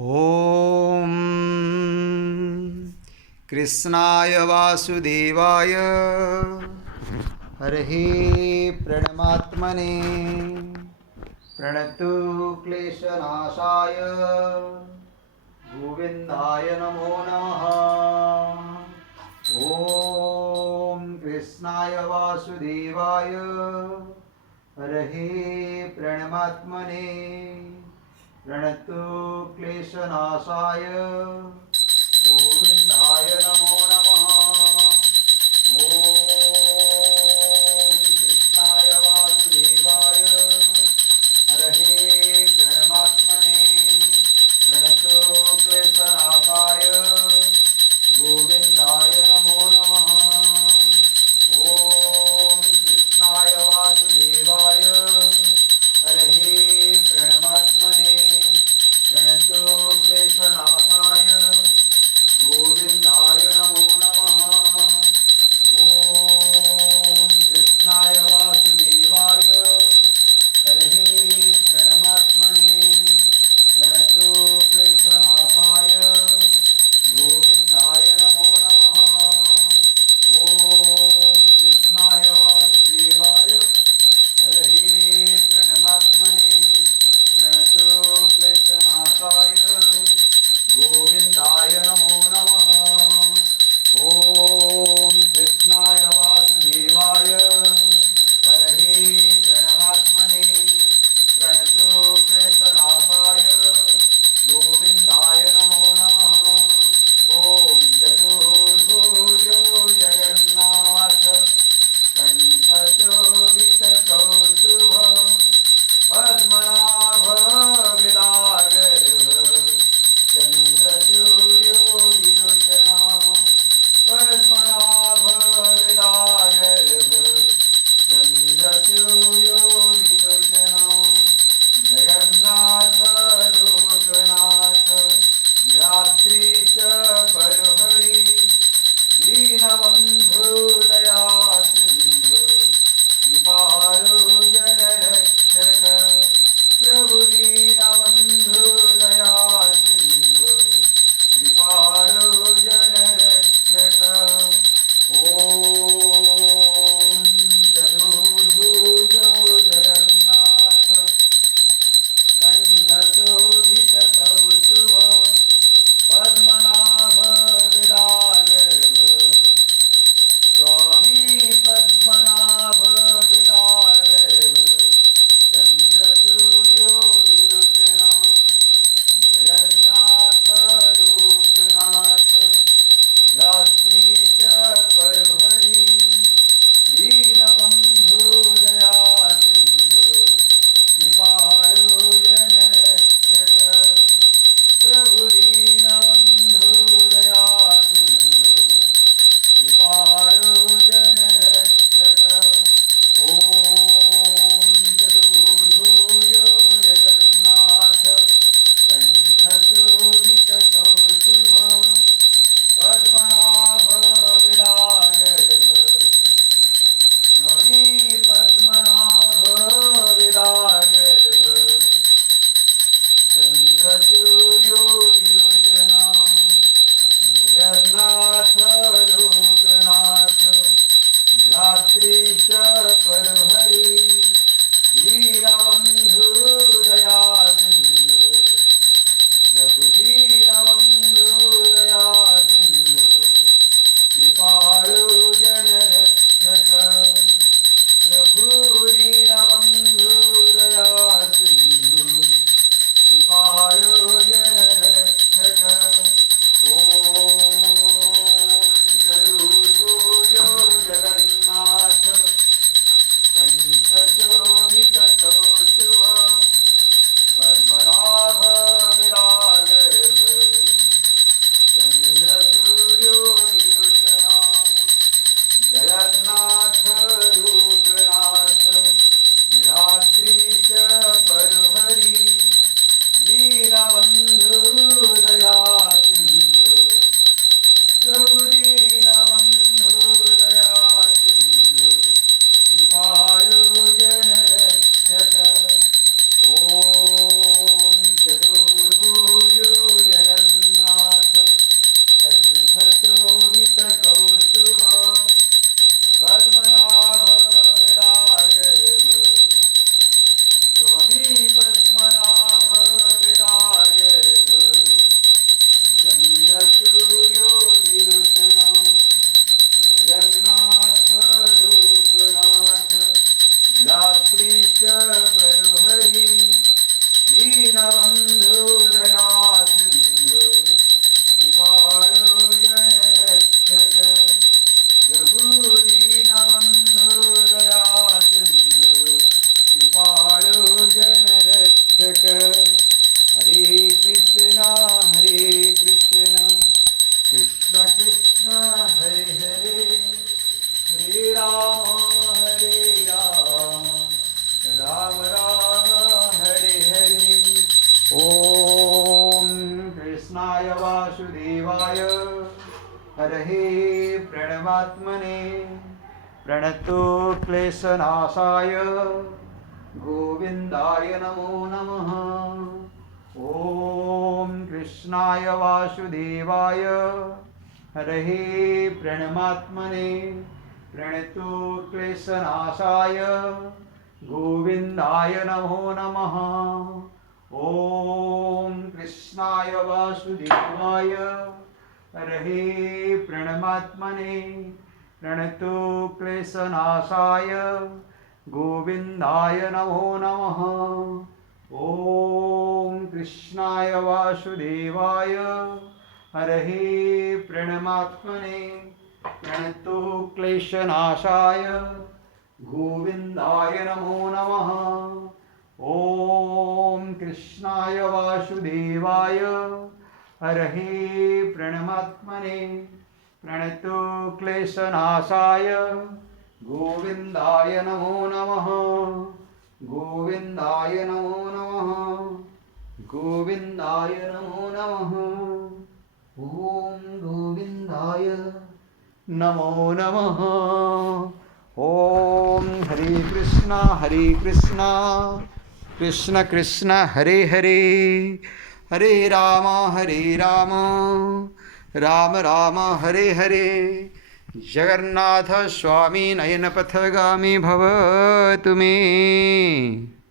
ॐ कृष्णाय वासुदेवाय हरः प्रणमात्मने प्रणतु क्लेशनाशाय गोविन्दाय नमो नमः। ॐ कृष्णाय वासुदेवाय हरः प्रणमात्मने प्रणतु क्लेशनाशाय गोविन्दाय नमो नमः। ॐ कृष्णाय वासुदेवाय हरः प्रणमात्मने प्रणतु क्लेशनाशाय गोविन्दाय नमो नमः। ॐ कृष्णाय वासुदेवाय हरः प्रणमात्मने प्रणतो क्लेशनाशाय गोविन्दाय नमो नमः। ॐ कृष्णाय वासुदेवाय हरः प्रणमात्मने प्रणतो क्लेशनाशाय गोविन्दाय नमो नमः। ॐ कृष्णाय वासुदेवाय हरः प्रणमात्मने प्रणतो क्लेशनाशाय गोविन्दाय नमो नमः। ॐ कृष्णाय वासुदेवाय हरः प्रणमात्मने प्रणतो क्लेशनाशाय गोविन्दाय नमो नमः। ॐ चतुर्भुजो जगन्नाथ कण्ठशोभितकौस्तुभ पद्मनाभ विदागर्भ चन्द्रसूर्यो विलोचना पद्मनाभ विदागर्भ चन्द्रसूर्यो विलोचना जगन्नाथ लोकनाथ निराद्रीश परहरि दीनबन्धु दया सिन्धु कृपालो जनरक्षक प्रभु दीनबन्धु दया सिन्धु कृपालो जनरक्षक। ॐ चतुर्भुजो जगन्नाथ कण्ठशोभितकौस्तुभ पद्मनाभ विदागर्भ स्वामी पद्मनाभ विदागर्भ चन्द्रसूर्यो हरे कृष्ण कृष्ण कृष्ण हरे हरे हरे राम राम राम हरे हरे ओम कृष्णाय वासुदेवाय हरे प्रणवात्मने प्रणतो क्लेशनाशाय गोविंदाय नमो नमः ओम कृष्णाय वासुदेवाय हरे प्रणमात्मने प्रणतो क्लेशनाशाय गोविंदाय नमो नमः ओम कृष्णाय वासुदेवाय हरे प्रणमात्मने प्रणतो क्लेशनाशाय गोविंदाय नमो नमः ओम कृष्णाय वासुदेवाय हरे प्रणमात्मने प्रणतो क्लेशनाशाय गोविंदाय नमो नमः ओम कृष्णाय वासुदेवाय हरे प्रणमात्मने प्रणतो क्लेशनाशाय गोविंदाय नमो नमः गोविंदाय नमो नमः गोविंदाय नमो नमः ओम गोविंदाय नमो नमः ओम हरे कृष्ण कृष्ण कृष्ण हरे हरे हरे राम राम राम हरे हरे जगन्नाथ स्वामी नयनपथगामी भव तुमे